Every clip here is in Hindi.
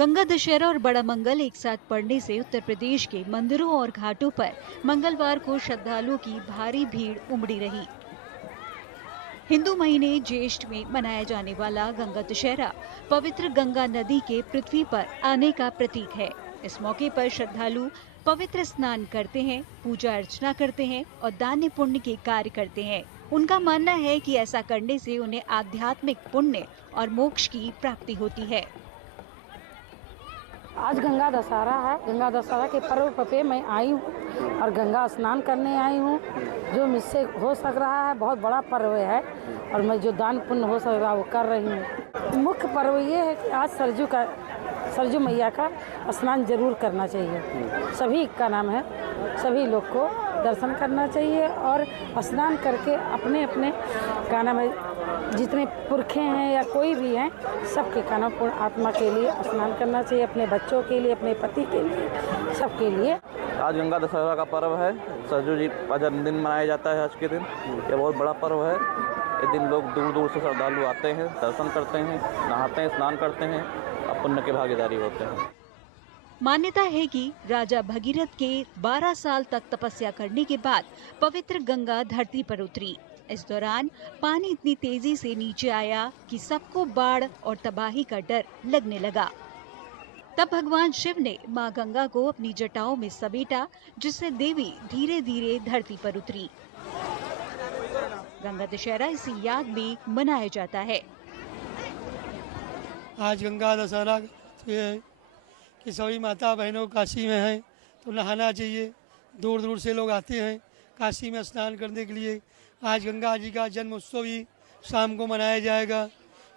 गंगा दशहरा और बड़ा मंगल एक साथ पड़ने से उत्तर प्रदेश के मंदिरों और घाटों पर मंगलवार को श्रद्धालुओं की भारी भीड़ उमड़ी रही। हिंदू महीने ज्येष्ठ में मनाया जाने वाला गंगा दशहरा पवित्र गंगा नदी के पृथ्वी पर आने का प्रतीक है। इस मौके पर श्रद्धालु पवित्र स्नान करते हैं, पूजा अर्चना करते हैं और दान पुण्य के कार्य करते हैं। उनका मानना है कि ऐसा करने से उन्हें आध्यात्मिक पुण्य और मोक्ष की प्राप्ति होती है। आज गंगा दशहरा है। गंगा दशहरा के पर्व पे मैं आई हूँ और गंगा स्नान करने आई हूँ। जो मुझसे हो सक रहा है, बहुत बड़ा पर्व है और मैं जो दान पुण्य हो सक रहा है वो कर रही हूँ। मुख्य पर्व ये है कि आज सरजू मैया का स्नान जरूर करना चाहिए। सभी का नाम है, सभी लोग को दर्शन करना चाहिए और स्नान करके अपने अपने का नाम है, जितने पुरखे हैं या कोई भी हैं, सबके का नाम पूर्ण आत्मा के लिए स्नान करना चाहिए। अपने बच्चों के लिए, अपने पति के लिए, सबके लिए। आज गंगा दशहरा का पर्व है। सरजू जी का जन्मदिन मनाया जाता है आज के दिन। ये बहुत बड़ा पर्व है। इस दिन लोग दूर दूर से श्रद्धालु आते हैं, दर्शन करते हैं, नहाते हैं, स्नान करते हैं और पुण्य के भागीदारी होते हैं। मान्यता है कि राजा भगीरथ के 12 साल तक तपस्या करने के बाद पवित्र गंगा धरती पर उतरी। इस दौरान पानी इतनी तेजी से नीचे आया कि सबको बाढ़ और तबाही का डर लगने लगा। तब भगवान शिव ने मां गंगा को अपनी जटाओं में समेटा, जिससे देवी धीरे धीरे धरती पर उतरी। गंगा दशहरा इसी याद में मनाया जाता है। आज गंगा दशहरा ये है कि सभी माता बहनों काशी में हैं तो नहाना चाहिए। दूर दूर से लोग आते हैं काशी में स्नान करने के लिए। आज गंगा जी का जन्म उत्सव भी शाम को मनाया जाएगा।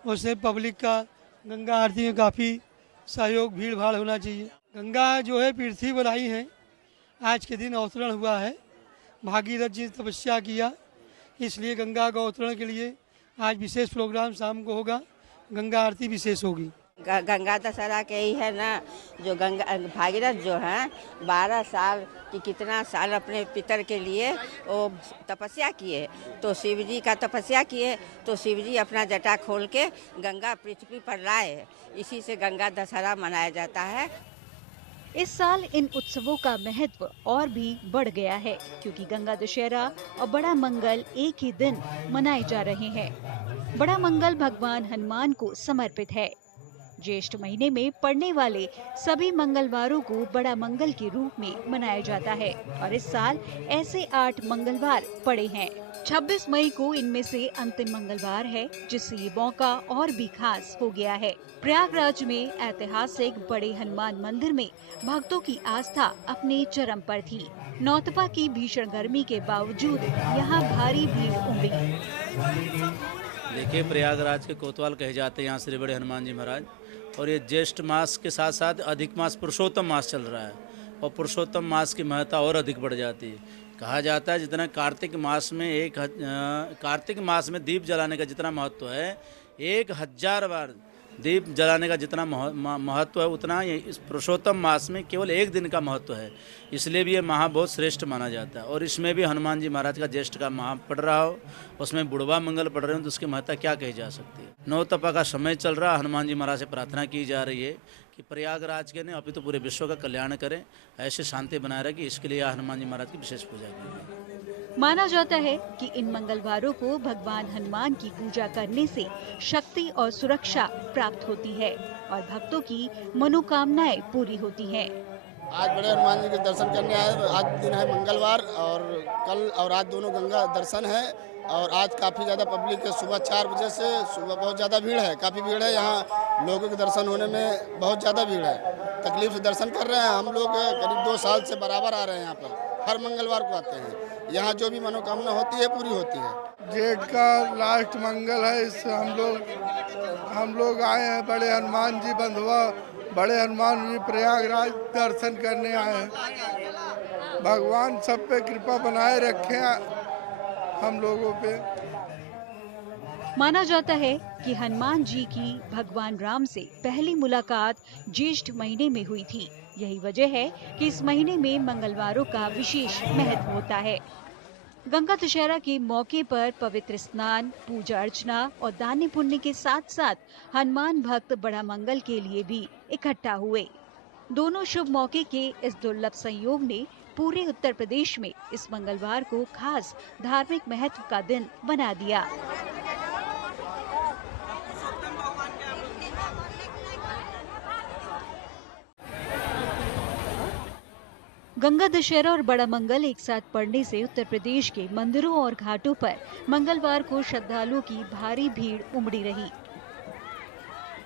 उससे पब्लिक का गंगा आरती में काफ़ी सहयोग, भीड़ भाड़ होना चाहिए। गंगा जो है पृथ्वी पर आई है। आज के दिन अवतरण हुआ है। भागीरथ जी ने तपस्या किया, इसलिए गंगा का अवतरण के लिए आज विशेष प्रोग्राम शाम को होगा। गंगा आरती विशेष होगी। गंगा दशहरा के ही है ना, जो गंगा भागीरथ जो हैं 12 साल कि कितना साल अपने पितर के लिए वो तपस्या किए, तो शिव जी का तपस्या किए तो शिव जी अपना जटा खोल के गंगा पृथ्वी पर लाए। इसी से गंगा दशहरा मनाया जाता है। इस साल इन उत्सवों का महत्व और भी बढ़ गया है, क्योंकि गंगा दशहरा और बड़ा मंगल एक ही दिन मनाए जा रहे हैं। बड़ा मंगल भगवान हनुमान को समर्पित है। ज्येष्ठ महीने में पड़ने वाले सभी मंगलवारों को बड़ा मंगल के रूप में मनाया जाता है और इस साल ऐसे 8 मंगलवार पड़े हैं। 26 मई को इनमें से अंतिम मंगलवार है, जिससे ये मौका और भी खास हो गया है। प्रयागराज में ऐतिहासिक बड़े हनुमान मंदिर में भक्तों की आस्था अपने चरम पर थी। नौतपा की भीषण गर्मी के बावजूद यहाँ भारी भीड़ उमड़ी। देखिए, प्रयागराज के कोतवाल कहे जाते हैं यहाँ श्री बड़े हनुमान जी महाराज। और ये ज्येष्ठ मास के साथ साथ अधिक मास पुरुषोत्तम मास चल रहा है और पुरुषोत्तम मास की महत्ता और अधिक बढ़ जाती है। कहा जाता है जितना कार्तिक मास में दीप जलाने का जितना महत्व है, 1000 बार दीप जलाने का जितना महत्व है, उतना इस पुरुषोत्तम मास में केवल एक दिन का महत्व है। इसलिए भी ये महा बहुत श्रेष्ठ माना जाता है। और इसमें भी हनुमान जी महाराज का ज्येष्ठ का महा पड़ रहा हो, उसमें बुढ़वा मंगल पड़ रहे हो, तो उसकी महत्ता क्या कही जा सकती है। नौतपा का समय चल रहा। हनुमान जी महाराज से प्रार्थना की जा रही है कि प्रयागराज के ने अभी तो पूरे विश्व का कल्याण करें, ऐसे शांति बनाए रखें। इसके लिए हनुमान जी महाराज की विशेष पूजा की है। माना जाता है कि इन मंगलवारों को भगवान हनुमान की पूजा करने से शक्ति और सुरक्षा प्राप्त होती है और भक्तों की मनोकामनाएं पूरी होती हैं। आज बड़े हनुमान जी के दर्शन करने आए। आज दिन है मंगलवार और कल और आज दोनों गंगा दर्शन है और आज काफ़ी ज़्यादा पब्लिक है। सुबह 4 बजे से सुबह बहुत ज़्यादा भीड़ है, काफ़ी भीड़ है। यहाँ लोगों के दर्शन होने में बहुत ज़्यादा भीड़ है। तकलीफ से दर्शन कर रहे हैं। हम लोग करीब 2 साल से बराबर आ रहे हैं यहाँ पर, हर मंगलवार को आते हैं। यहाँ जो भी मनोकामना होती है पूरी होती है। जेठ का लास्ट मंगल है, इससे हम लोग आए हैं बड़े हनुमान जी बंधुआ, बड़े हनुमान जी प्रयागराज दर्शन करने आए हैं। भगवान सब पे कृपा बनाए रखे हम लोगों पे। माना जाता है कि हनुमान जी की भगवान राम से पहली मुलाकात ज्येष्ठ महीने में हुई थी। यही वजह है कि इस महीने में मंगलवारों का विशेष महत्व होता है। गंगा दशहरा के मौके पर पवित्र स्नान, पूजा अर्चना और दान पुण्य के साथ साथ हनुमान भक्त बड़ा मंगल के लिए भी इकट्ठा हुए। दोनों शुभ मौके के इस दुर्लभ संयोग ने पूरे उत्तर प्रदेश में इस मंगलवार को खास धार्मिक महत्व का दिन बना दिया। गंगा दशहरा और बड़ा मंगल एक साथ पड़ने से उत्तर प्रदेश के मंदिरों और घाटों पर मंगलवार को श्रद्धालुओं की भारी भीड़ उमड़ी रही।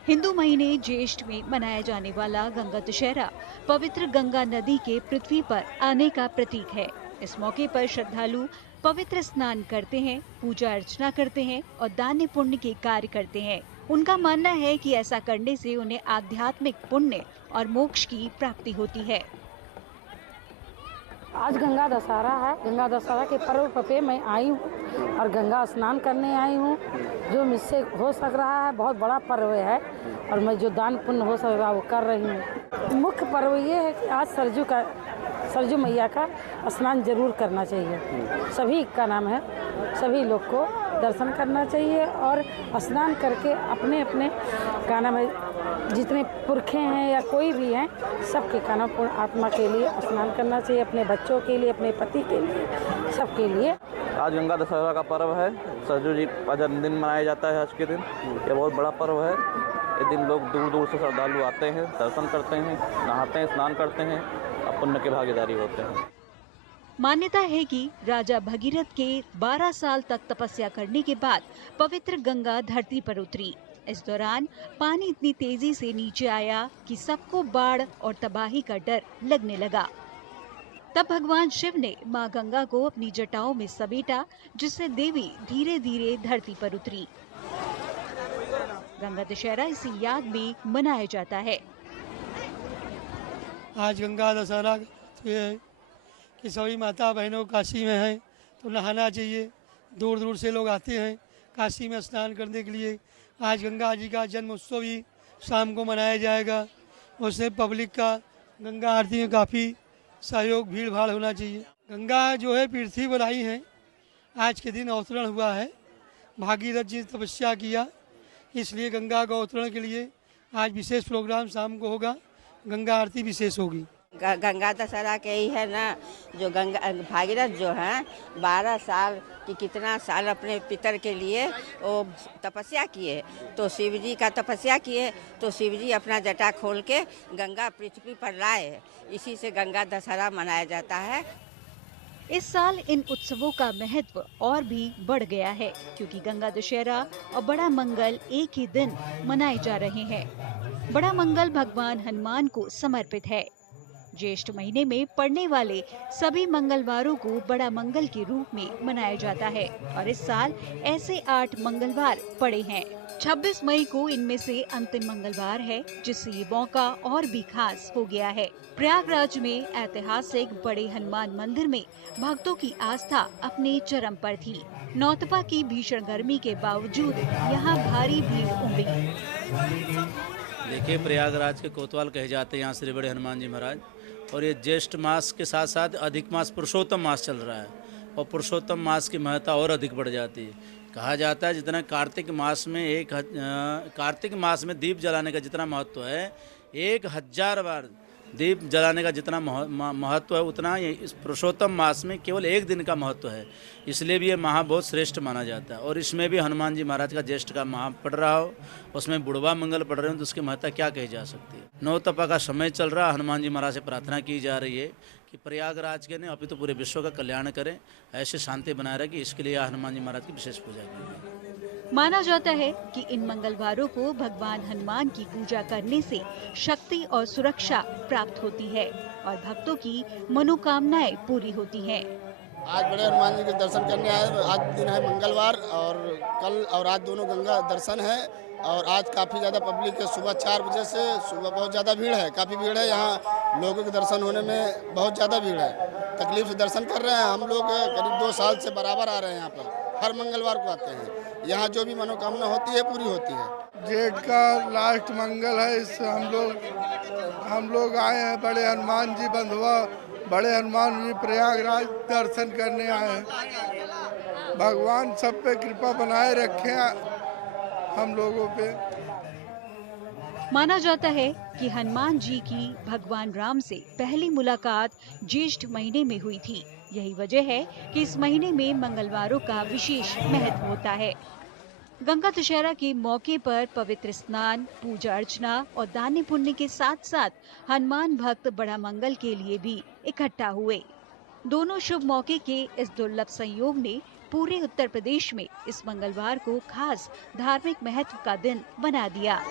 हिंदू महीने ज्येष्ठ में मनाया जाने वाला गंगा दशहरा पवित्र गंगा नदी के पृथ्वी पर आने का प्रतीक है। इस मौके पर श्रद्धालु पवित्र स्नान करते हैं, पूजा अर्चना करते हैं और दान पुण्य के कार्य करते हैं। उनका मानना है कि ऐसा करने से उन्हें आध्यात्मिक पुण्य और मोक्ष की प्राप्ति होती है। आज गंगा दशहरा है। गंगा दशहरा के पर्व पे मैं आई हूँ और गंगा स्नान करने आई हूँ। जो मुझसे हो सक रहा है, बहुत बड़ा पर्व है और मैं जो दान पुण्य हो सकेगा वो कर रही हूँ। मुख्य पर्व ये है कि आज सरजू मैया का स्नान जरूर करना चाहिए। सभी का नाम है, सभी लोग को दर्शन करना चाहिए और स्नान करके अपने अपने का नाम है, जितने पुरखे हैं या कोई भी हैं, सबके का नाम पूर्ण आत्मा के लिए स्नान करना चाहिए। अपने बच्चों के लिए, अपने पति के लिए, सबके लिए। आज गंगा दशहरा का पर्व है। सरजू जी का जन्मदिन मनाया जाता है आज के दिन। ये बहुत बड़ा पर्व है। ये दिन लोग दूर दूर से श्रद्धालु आते हैं, दर्शन करते हैं, नहाते हैं, स्नान करते हैं और पुण्य के भागीदारी होते हैं। मान्यता है कि राजा भगीरथ के 12 साल तक तपस्या करने के बाद पवित्र गंगा धरती पर उतरी। इस दौरान पानी इतनी तेजी से नीचे आया कि सबको बाढ़ और तबाही का डर लगने लगा। तब भगवान शिव ने मां गंगा को अपनी जटाओं में समेटा, जिससे देवी धीरे धीरे धरती पर उतरी। गंगा दशहरा इसी याद में मनाया जाता है। आज गंगा दशहरा ये है कि सभी माता बहनों काशी में हैं तो नहाना चाहिए। दूर दूर से लोग आते हैं काशी में स्नान करने के लिए। आज गंगा जी का जन्म उत्सव भी शाम को मनाया जाएगा। उससे पब्लिक का गंगा आरती में काफ़ी सहयोग, भीड़ भाड़ होना चाहिए। गंगा जो है पृथ्वी पर आई है, आज के दिन अवतरण हुआ है। भागीरथ जी ने तपस्या किया, इसलिए गंगा का अवतरण के लिए आज विशेष प्रोग्राम शाम को होगा। गंगा आरती विशेष होगी। गंगा दशहरा के ही है ना, जो गंगा भागीरथ जो हैं 12 साल कि कितना साल अपने पितर के लिए वो तपस्या किए, तो शिव जी का तपस्या किए तो शिव जी अपना जटा खोल के गंगा पृथ्वी पर लाए। इसी से गंगा दशहरा मनाया जाता है। इस साल इन उत्सवों का महत्व और भी बढ़ गया है, क्योंकि गंगा दशहरा और बड़ा मंगल एक ही दिन मनाए जा रहे हैं। बड़ा मंगल भगवान हनुमान को समर्पित है। ज्येष्ठ महीने में पड़ने वाले सभी मंगलवारों को बड़ा मंगल के रूप में मनाया जाता है और इस साल ऐसे 8 मंगलवार पड़े हैं। 26 मई को इनमें से अंतिम मंगलवार है, जिससे ये मौका और भी खास हो गया है। प्रयागराज में ऐतिहासिक बड़े हनुमान मंदिर में भक्तों की आस्था अपने चरम पर थी। नौतपा की भीषण गर्मी के बावजूद यहाँ भारी भीड़ उमड़ी। देखिए, प्रयागराज के कोतवाल कहे जाते हैं यहाँ श्री बड़े हनुमान जी महाराज। और ये ज्येष्ठ मास के साथ साथ अधिक मास पुरुषोत्तम मास चल रहा है और पुरुषोत्तम मास की महत्ता और अधिक बढ़ जाती है। कहा जाता है जितना कार्तिक मास में दीप जलाने का जितना महत्व है, 1000 बार दीप जलाने का जितना महत्व है, उतना इस पुरुषोत्तम मास में केवल एक दिन का महत्व है। इसलिए भी ये महा बहुत श्रेष्ठ माना जाता है। और इसमें भी हनुमान जी महाराज का ज्येष्ठ का महा पड़ रहा हो, उसमें बुढ़वा मंगल पड़ रहे हो, तो उसकी महत्ता क्या कही जा सकती है। नौतपा का समय चल रहा, हनुमान जी महाराज से प्रार्थना की जा रही है कि प्रयागराज के ने अभी तो पूरे विश्व का कल्याण करें, ऐसे शांति बनाए रखें। इसके लिए हनुमान जी महाराज की विशेष पूजा की है। माना जाता है कि इन मंगलवारों को भगवान हनुमान की पूजा करने से शक्ति और सुरक्षा प्राप्त होती है और भक्तों की मनोकामनाएं पूरी होती हैं। आज बड़े हनुमान जी के दर्शन करने आए। आज दिन है मंगलवार और कल और आज दोनों गंगा दर्शन है और आज काफ़ी ज़्यादा पब्लिक है। सुबह 4 बजे से सुबह बहुत ज़्यादा भीड़ है, काफ़ी भीड़ है। यहाँ लोगों के दर्शन होने में बहुत ज़्यादा भीड़ है। तकलीफ से दर्शन कर रहे हैं। हम लोग करीब 2 साल से बराबर आ रहे हैं यहाँ पर, हर मंगलवार को आते हैं। यहाँ जो भी मनोकामना होती है पूरी होती है। जेठ का लास्ट मंगल है, इस हम लोग आए हैं बड़े हनुमान जी बंधुआ बड़े हनुमान जी प्रयागराज दर्शन करने आए हैं। भगवान सब पे कृपा बनाए रखे हम लोगों पे। माना जाता है कि हनुमान जी की भगवान राम से पहली मुलाकात ज्येष्ठ महीने में हुई थी। यही वजह है कि इस महीने में मंगलवारों का विशेष महत्व होता है। गंगा दशहरा के मौके पर पवित्र स्नान, पूजा अर्चना और दान पुण्य के साथ साथ हनुमान भक्त बड़ा मंगल के लिए भी इकट्ठा हुए। दोनों शुभ मौके के इस दुर्लभ संयोग ने पूरे उत्तर प्रदेश में इस मंगलवार को खास धार्मिक महत्व का दिन बना दिया।